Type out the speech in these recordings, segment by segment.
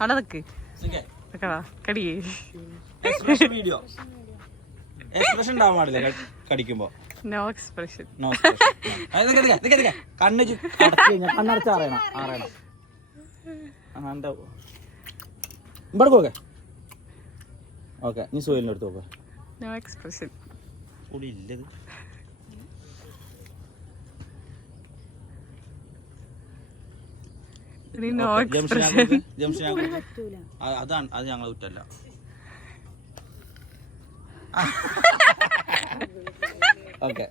അവിടെ നിക്ക് കടിയേ. എക്സ്പ്രഷൻ ഉണ്ടാവാൻ പാടില്ല കടിക്കുമ്പോ. No expression. കണ്ണടച്ച് അറിയണം. ഇവിടെ പോകെ. ഓക്കെ, നീ സോയിലിന്റെ അടുത്ത് പോകെ. No expression. ഇല്ലത് അതാണ്. അത് ഞങ്ങളെ കുറ്റല്ല. ഓക്കെ,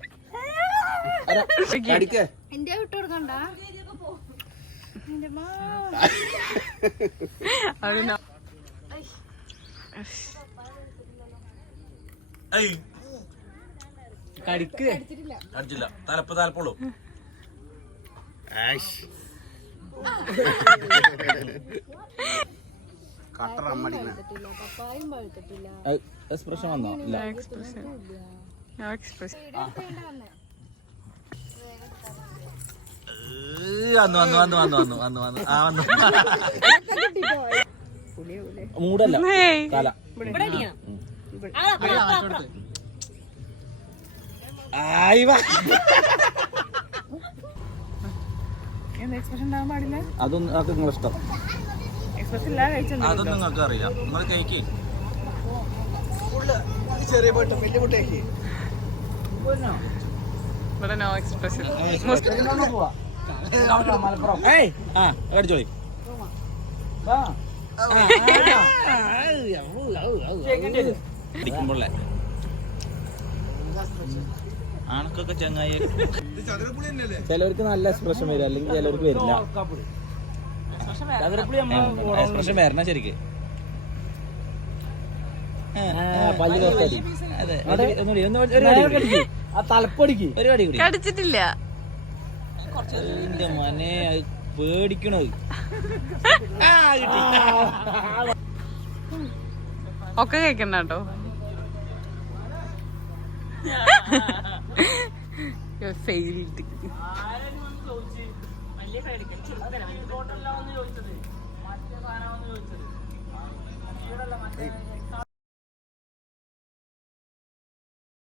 അടിച്ചില്ല. തലപ്പുള്ളൂ. എക്സ്പ്രഷൻ വന്നോ? ഇല്ല. മൂടല്ല, തല. അതൊന്നും അതൊക്കെ നിങ്ങളെ ഇഷ്ടം. അതൊന്നും നിങ്ങൾക്ക് അറിയാം. നിങ്ങൾ കഴിക്ക്. ചെറിയ പോയിട്ട് വലിയ കുട്ടിയാക്കി. അടിച്ചോളി. അടിക്കുമ്പോളേ ആണക്കൊക്കെ ചങ്ങായി. ചിലവർക്ക് നല്ല എക്സ്പ്രഷൻ വരും, അല്ലെങ്കിൽ ചിലവർക്ക് വരില്ല. എക്സ്പ്രഷൻ വരണ ശരിക്ക്. തലപ്പടിക്ക് പരിപാടി കൂടി അടിച്ചിട്ടില്ല. എന്റെ മോനെ പേടിക്കണോ? ഒക്കെ കേക്കണ്ട കേട്ടോ. ഫെയിൽഡ്.